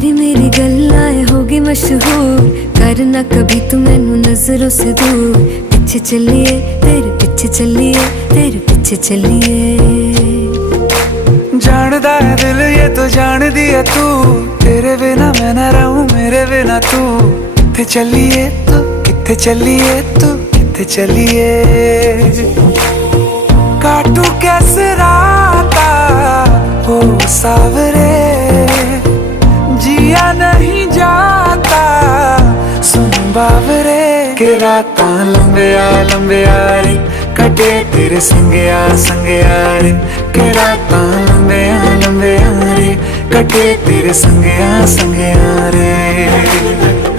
तेरी मेरी गल्लाएं होगी मशहूर, करना कभी तू मैनू नजरों से दूर। पीछे चलिए तेरे पीछे चलिए, तेरे पीछे चलिए। जानदा है दिल ये तो जान दिया तू, तेरे बिना मैं ना रहूं मेरे बिना तू। किथे चलिए तू, किथे चलिए तू, किथे चलिए। काटू कैसे राता हो सावरे, जिया नहीं जाता सुन बावरे। के राता लंबिया लंबिया रे, कटे तेरे संगया संगया रे। के राता लंबिया लंबिया रे, कटे तेरे संगया संगया रे।